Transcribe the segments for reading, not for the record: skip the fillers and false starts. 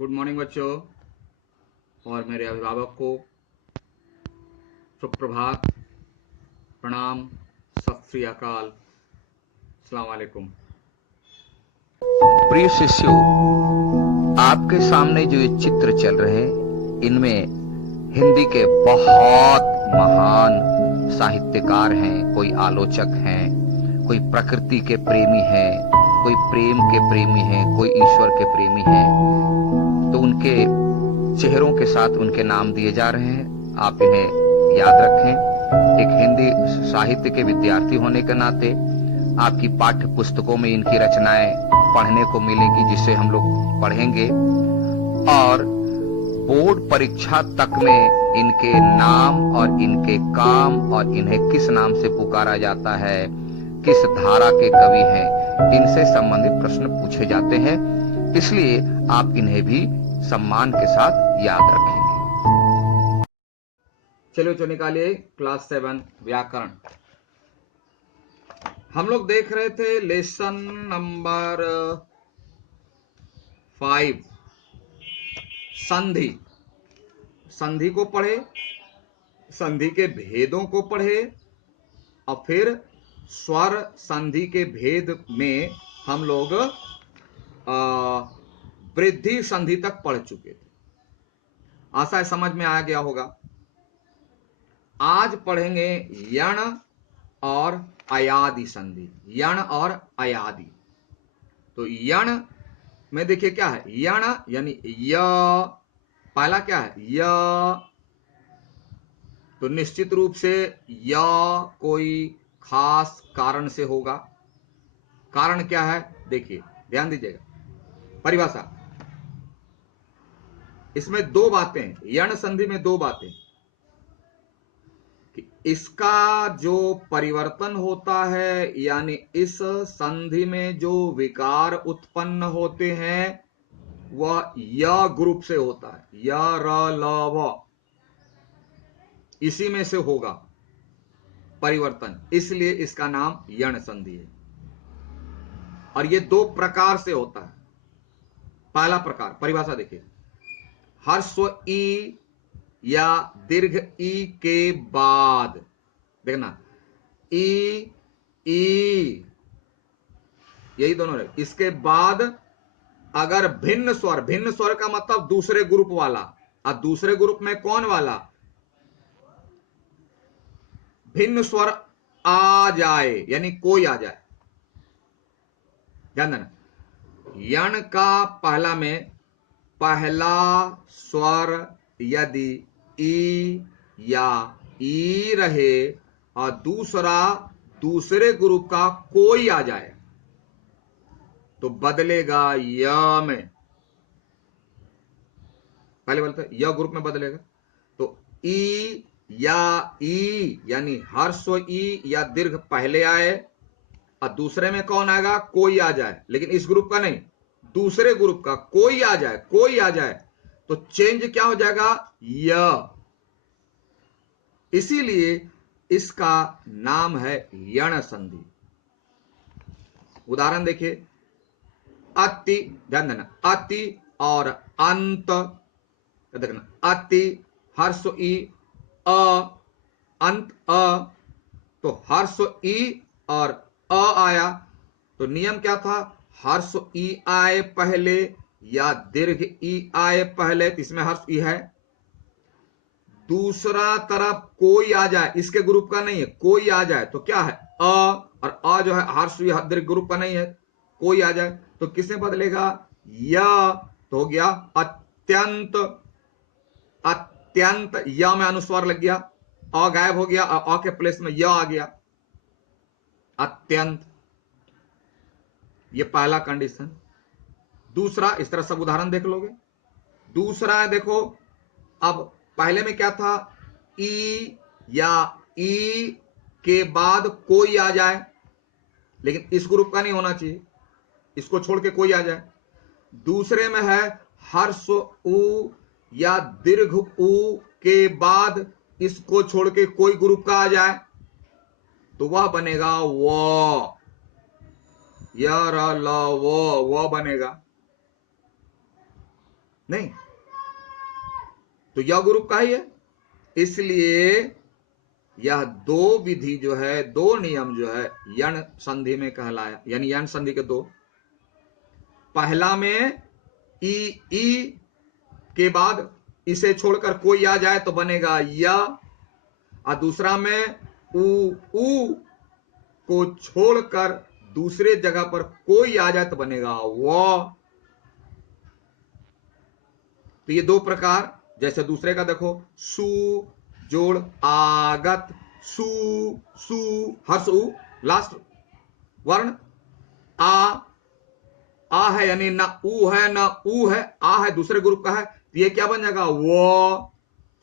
Good morning बच्चों और मेरे अभिभावक को सुप्रभात, प्रणाम, सत श्री अकाल, अस्सलाम वालेकुम। प्रिय शिष्यों, आपके सामने जो ये चित्र चल रहे हैं, इनमें हिंदी के बहुत महान साहित्यकार हैं, कोई आलोचक हैं, कोई प्रकृति के प्रेमी हैं, कोई प्रेम के प्रेमी हैं, कोई ईश्वर के प्रेमी हैं। तो उनके चेहरों के साथ उनके नाम दिए जा रहे हैं। आप इन्हें याद रखें। एक हिंदी साहित्य के विद्यार्थी होने के नाते आपकी पाठ्य पुस्तकों में इनकी रचनाएं पढ़ने को मिलेगी, जिसे हम लोग पढ़ेंगे और बोर्ड परीक्षा तक में इनके नाम और इनके काम और इन्हें किस नाम से पुकारा जाता है, किस धारा के कवि हैं, इनसे संबंधित प्रश्न पूछे जाते हैं। इसलिए आप इन्हें भी सम्मान के साथ याद रखेंगे। चलिए तो निकालिए क्लास 7 व्याकरण। हम लोग देख रहे थे लेसन नंबर 5 संधि। संधि को पढ़े, संधि के भेदों को पढ़े और फिर स्वर संधि के भेद में हम लोग वृद्धि संधि तक पढ़ चुके थे। आशा है समझ में आ गया होगा। आज पढ़ेंगे यण और अयादि संधि। यण और अयादि। तो यण में देखिए क्या है, यण यानी य, पहला क्या है य, तो निश्चित रूप से य कोई खास कारण से होगा। कारण क्या है देखिए, ध्यान दीजिएगा। परिभाषा, इसमें दो बातें, यण संधि में दो बातें कि इसका जो परिवर्तन होता है, यानी इस संधि में जो विकार उत्पन्न होते हैं वह य ग्रुप से होता है, य र ल व, इसी में से होगा परिवर्तन, इसलिए इसका नाम यण संधि है। और ये दो प्रकार से होता है। पहला प्रकार, परिभाषा देखिए, ह्रस्व ई या दीर्घ ई के बाद, देखना ई ई, यही दोनों रहे, इसके बाद अगर भिन्न स्वर का मतलब दूसरे ग्रुप वाला, और दूसरे ग्रुप में कौन वाला, भिन्न स्वर आ जाए, यानी कोई आ जाए। ध्यान देना, यण का पहला में पहला स्वर यदि ई या ई रहे और दूसरा दूसरे ग्रुप का कोई आ जाए तो बदलेगा य में। पहले बोलते य ग्रुप में बदलेगा। तो ई या ई यानी ह्रस्व ई या दीर्घ पहले आए और दूसरे में कौन आएगा, कोई आ जाए, लेकिन इस ग्रुप का नहीं, दूसरे ग्रुप का कोई आ जाए, कोई आ जाए तो चेंज क्या हो जाएगा, य। इसीलिए इसका नाम है यण संधि। उदाहरण देखिए, अति, ध्यान देना, अति और अंत, देखना अति ह्रस्व ई अ, अंत अ, तो ह्रस्व ई और अ आया तो नियम क्या था, ह्रस्व ई आए पहले या दीर्घ ई आए पहले, तो इसमें ह्रस्व ई है, दूसरा तरफ कोई आ जाए, इसके ग्रुप का नहीं है, कोई आ जाए तो क्या है अ, और अ जो है ह्रस्व ई दीर्घ ग्रुप का नहीं है, कोई आ जाए तो किसने बदलेगा, य। तो हो गया अत्यंत, अत्यंत य में अनुस्वार लग गया, अ गायब हो गया, अ के प्लेस में य आ गया, अत्यंत। ये पहला कंडीशन। दूसरा, इस तरह सब उदाहरण देख लोगे। दूसरा देखो, अब पहले में क्या था, ई या ई के बाद कोई आ जाए, लेकिन इस ग्रुप का नहीं होना चाहिए, इसको छोड़ के कोई आ जाए। दूसरे में है ह्रस्व उ या दीर्घ उ के बाद इसको छोड़ के कोई ग्रुप का आ जाए तो वह बनेगा व, य र ल व बनेगा। नहीं, तो य ग्रुप का ही है। इसलिए यह दो विधि जो है, दो नियम जो है यण संधि में कहलाया, यानी यण संधि के दो। पहला में ई के बाद इसे छोड़कर कोई आ जाए तो बनेगा या, और दूसरा में ऊ को छोड़कर दूसरे जगह पर कोई आ जाए तो बनेगा व। तो ये दो प्रकार, जैसे दूसरे का देखो, सु जोड़ आगत, सु सु हर्ष उ, लास्ट वर्ण आ है, यानी ना ऊ है ना ऊ है, आ है, दूसरे ग्रुप का है, तो ये क्या बन जाएगा वो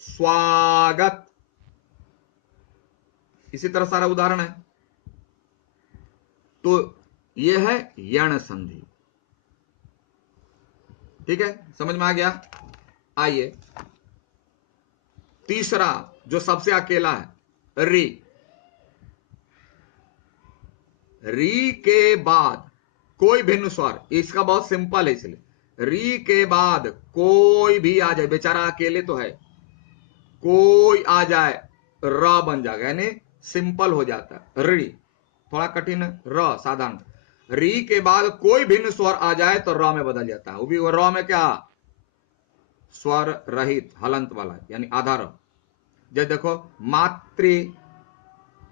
स्वागत। इसी तरह सारा उदाहरण है। तो ये है यण संधि। ठीक है, समझ में आ गया। आइए तीसरा जो सबसे अकेला है, री। री के बाद कोई भिन्न स्वर, इसका बहुत सिंपल है, इसलिए री के बाद कोई भी आ जाए, बेचारा अकेले तो है, कोई आ जाए र बन जाएगा, यानी सिंपल हो जाता है। री थोड़ा कठिन है, र साधारण। री के बाद कोई भिन्न स्वर आ जाए तो र में बदल जाता है, वो भी र में क्या, स्वर रहित हलंत वाला, यानी आधा र। जब देखो मातृ,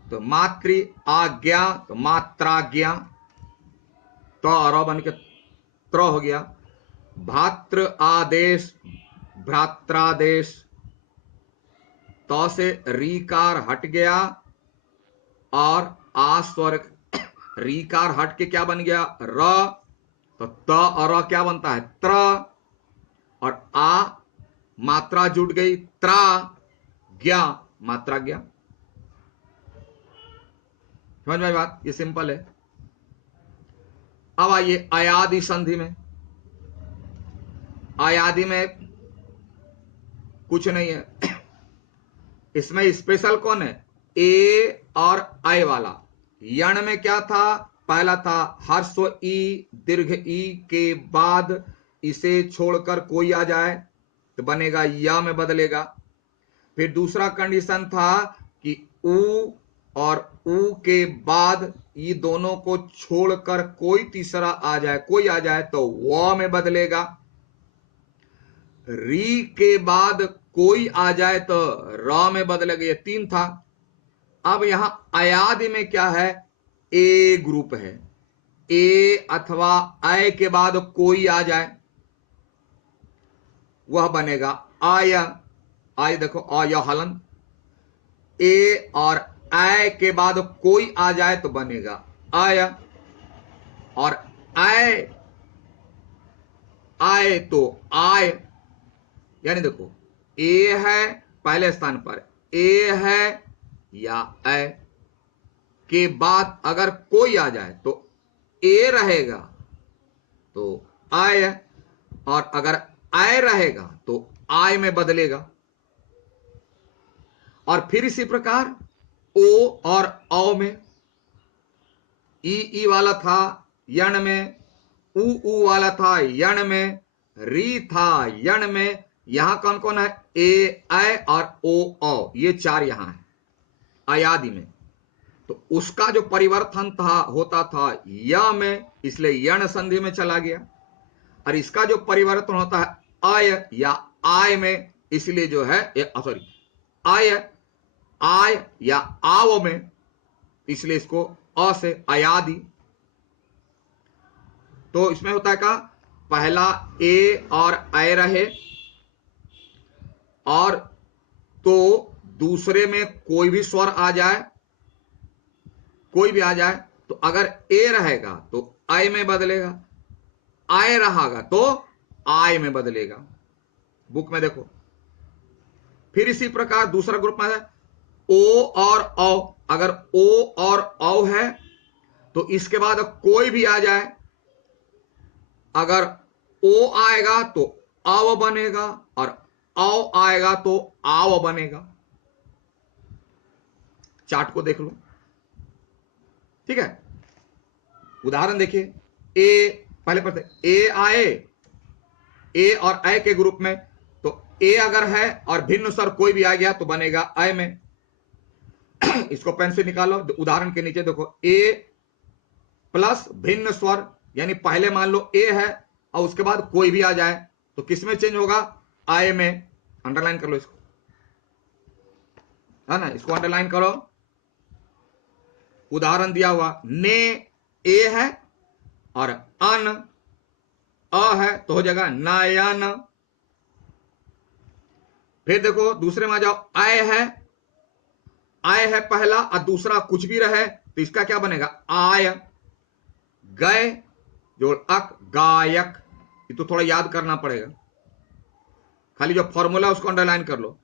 तो मातृ आज्ञा, तो मात्राज्ञा, तो र बन के त्र हो गया। भातृ आदेश, भ्रात्रादेश, तो से रीकार हट गया और आ स्वर रीकार हट के क्या बन गया र, तो त और र क्या बनता है त्र, और आ मात्रा जुट गई त्रा, ज्ञा मात्रा ज्ञा। समझ में बात, ये सिंपल है। अब आइए अयादि संधि में। अयादि में कुछ नहीं है, इसमें स्पेशल कौन है, ए और आई वाला। यण में क्या था, पहला था हर्स्व ई दीर्घ ई के बाद इसे छोड़कर कोई आ जाए तो बनेगा या में बदलेगा। फिर दूसरा कंडीशन था कि ऊ और ऊ के बाद ये दोनों को छोड़कर कोई तीसरा आ जाए, कोई आ जाए तो व में बदलेगा। री के बाद कोई आ जाए तो र में बदलेगा, ये तीन था। अब यहां अयादि में क्या है, ए ग्रुप है, ए अथवा आय के बाद कोई आ जाए वह बनेगा आय। आय देखो आय हलन, ए और आय के बाद कोई आ जाए तो बनेगा आय, और आय आय तो आय, यानी देखो ए है पहले स्थान पर, ए है या ऐ के बाद अगर कोई आ जाए तो ए रहेगा तो आय, और अगर आय रहेगा तो आय में बदलेगा। और फिर इसी प्रकार ओ और औ में, ई वाला था यण में, ऊ वाला था यण में, री था यण में, यहां कौन कौन है, ए ऐ और ओ औ, ये चार यहां है अयादि में। तो उसका जो परिवर्तन था होता था या में, इसलिए यण संधि में चला गया, और इसका जो परिवर्तन होता है आय या आय में, इसलिए जो है सॉरी आय आय या आव में, इसलिए इसको अ से अयादि। तो इसमें होता है का, पहला ए और ऐ रहे, और तो दूसरे में कोई भी स्वर आ जाए, कोई भी आ जाए, तो अगर ए रहेगा तो आय में बदलेगा, आय रहेगा तो आय में बदलेगा। बुक में देखो। फिर इसी प्रकार दूसरा ग्रुप में है ओ और औ, अगर ओ और औ है तो इसके बाद कोई भी आ जाए, अगर ओ आएगा तो आव बनेगा, और औ आएगा तो आव बनेगा। चार्ट को देख लो, ठीक है। उदाहरण देखिए, ए पहले पढ़ते, ए आए, ए और अय के ग्रुप में, तो ए अगर है और भिन्न स्वर कोई भी आ गया तो बनेगा अय में। इसको पेन से निकालो, उदाहरण के नीचे देखो, ए प्लस भिन्न स्वर, यानी पहले मान लो ए है और उसके बाद कोई भी आ जाए तो किस में चेंज होगा, अय में। अंडरलाइन कर लो इसको, है ना, इसको अंडरलाइन करो। उदाहरण दिया हुआ, ने ए है और अन अ है तो हो जाएगा नयन। फिर देखो दूसरे में आ जाओ, आय है पहला और दूसरा कुछ भी रहे तो इसका क्या बनेगा, आय। गए जोड़ अक गायक, ये तो थोड़ा याद करना पड़ेगा, खाली जो फॉर्मूला उसको अंडरलाइन कर लो।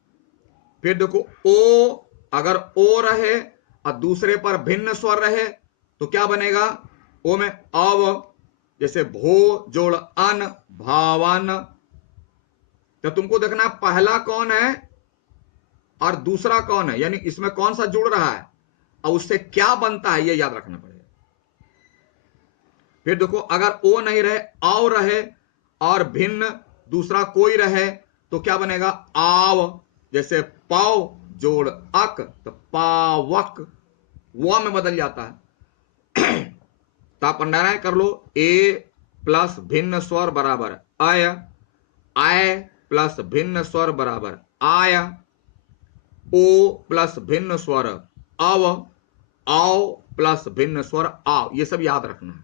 फिर देखो ओ, अगर ओ रहे और दूसरे पर भिन्न स्वर रहे तो क्या बनेगा, ओ में अव, जैसे भो जोड़ अन भावन। तो तुमको देखना पहला कौन है और दूसरा कौन है, यानी इसमें कौन सा जुड़ रहा है और उससे क्या बनता है, ये याद रखना पड़ेगा। फिर देखो अगर ओ नहीं रहे, आव रहे और भिन्न दूसरा कोई रहे तो क्या बनेगा, आव, जैसे पाव जोड़ अक तो पावक, व में बदल जाता है। तो आप अंडरलाइन कर लो, ए प्लस भिन्न स्वर बराबर अय, आय प्लस भिन्न स्वर बराबर आय, ओ प्लस भिन्न स्वर अव, आओ प्लस भिन्न स्वर आओ। ये सब याद रखना है,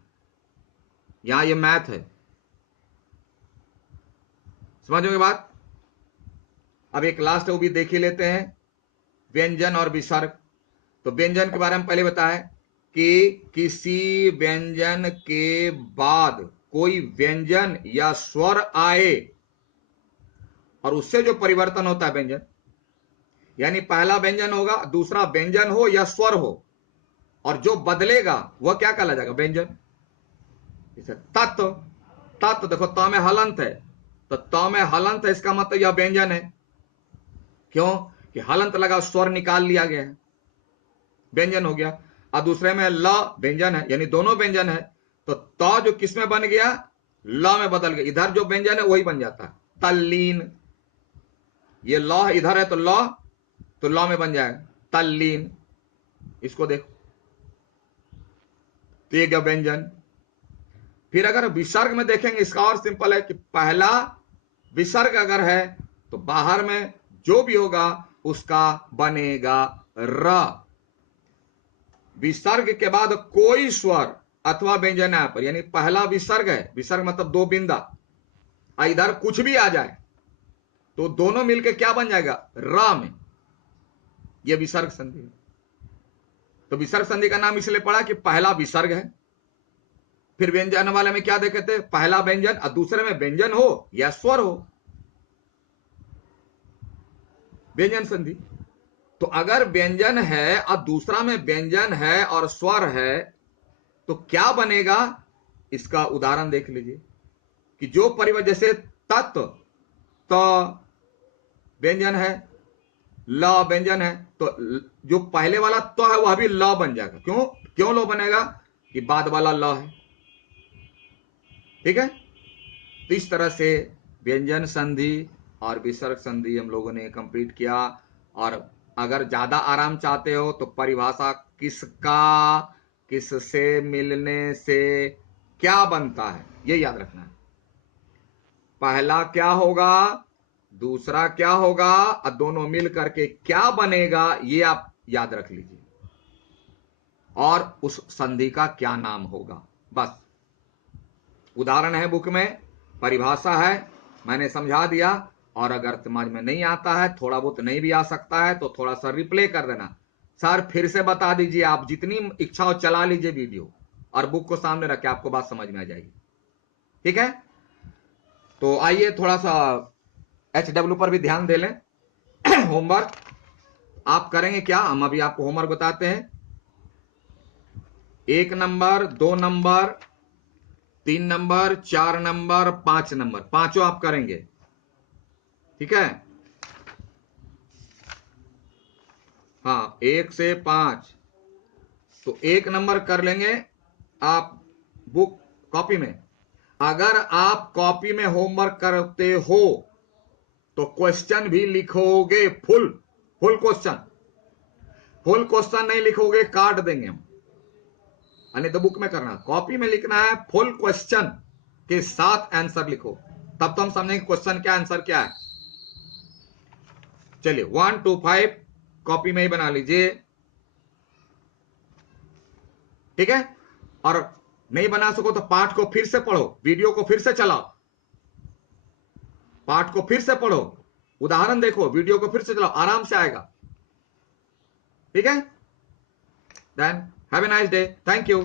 यहां ये मैथ है, समझोगे बात। अब एक लास्ट वो भी देख ही लेते हैं, व्यंजन और विसर्ग। तो व्यंजन के बारे में पहले बताया कि किसी व्यंजन के बाद कोई व्यंजन या स्वर आए और उससे जो परिवर्तन होता है व्यंजन, यानी पहला व्यंजन होगा, दूसरा व्यंजन हो या स्वर हो, और जो बदलेगा वह क्या कहला जाएगा, व्यंजन। जैसे तत्व, तत्व देखो त में हलंत है तो त में हलंत है, इसका मतलब यह व्यंजन है। क्यों कि हलंत लगा, स्वर निकाल लिया गया है, व्यंजन हो गया। और दूसरे में ल व्यंजन है, यानी दोनों व्यंजन है, तो त जो किस में बन गया, ल में बदल गया, इधर जो व्यंजन है वही बन जाता है तल्लीन। ये ल इधर है तो ल में बन जाएगा तल्लीन। इसको देखो, तो ये गया व्यंजन। फिर अगर विसर्ग में देखेंगे, इसका और सिंपल है कि पहला विसर्ग अगर है तो बाहर में जो भी होगा उसका बनेगा र। विसर्ग के बाद कोई स्वर अथवा व्यंजन है पर, यानी पहला विसर्ग है, विसर्ग मतलब दो बिंदा, इधर कुछ भी आ जाए तो दोनों मिलकर क्या बन जाएगा, र में। यह विसर्ग संधि है। तो विसर्ग संधि का नाम इसलिए पड़ा कि पहला विसर्ग है। फिर व्यंजन वाले में क्या देखे थे, पहला व्यंजन और दूसरे में व्यंजन हो या स्वर हो, व्यंजन संधि। तो अगर व्यंजन है और दूसरा में व्यंजन है और स्वर है तो क्या बनेगा, इसका उदाहरण देख लीजिए कि जो परिवर्तन, जैसे तत्व त व्यंजन है, ल व्यंजन है, तो जो पहले वाला त है वह भी ल बन जाएगा। क्यों ल बनेगा कि बाद वाला ल है, ठीक है। तो इस तरह से व्यंजन संधि और विसर्ग संधि हम लोगों ने कंप्लीट किया। और अगर ज्यादा आराम चाहते हो तो परिभाषा किसका किससे मिलने से क्या बनता है ये याद रखना है। पहला क्या होगा, दूसरा क्या होगा और दोनों मिल करके क्या बनेगा, ये आप याद रख लीजिए, और उस संधि का क्या नाम होगा, बस। उदाहरण है बुक में, परिभाषा है, मैंने समझा दिया। और अगर समझ में नहीं आता है, थोड़ा बहुत नहीं भी आ सकता है तो थोड़ा सा रिप्ले कर देना, सर फिर से बता दीजिए, आप जितनी इच्छा हो चला लीजिए वीडियो और बुक को सामने रख के आपको बात समझ में आ जाएगी, ठीक है। तो आइए थोड़ा सा HW पर भी ध्यान दे लें। होमवर्क आप करेंगे क्या, हम अभी आपको होमवर्क बताते हैं। 1 number, 2 number, 3 number, 4 number, 5 number, पांचों आप करेंगे, ठीक है। हाँ 1 से 5, तो 1 नंबर कर लेंगे आप बुक कॉपी में, अगर आप कॉपी में होमवर्क करते हो तो क्वेश्चन भी लिखोगे, फुल क्वेश्चन। फुल क्वेश्चन नहीं लिखोगे काट देंगे हम, यानी तो बुक में करना, कॉपी में लिखना है फुल क्वेश्चन के साथ आंसर लिखो, तब तो हम समझेंगे क्वेश्चन क्या आंसर क्या है। चलिए 1 to 5 कॉपी में ही बना लीजिए, ठीक है। और नहीं बना सको तो पाठ को फिर से पढ़ो, वीडियो को फिर से चलाओ, पाठ को फिर से पढ़ो, उदाहरण देखो, वीडियो को फिर से चलाओ, आराम से आएगा, ठीक है। Then have a nice day, thank you.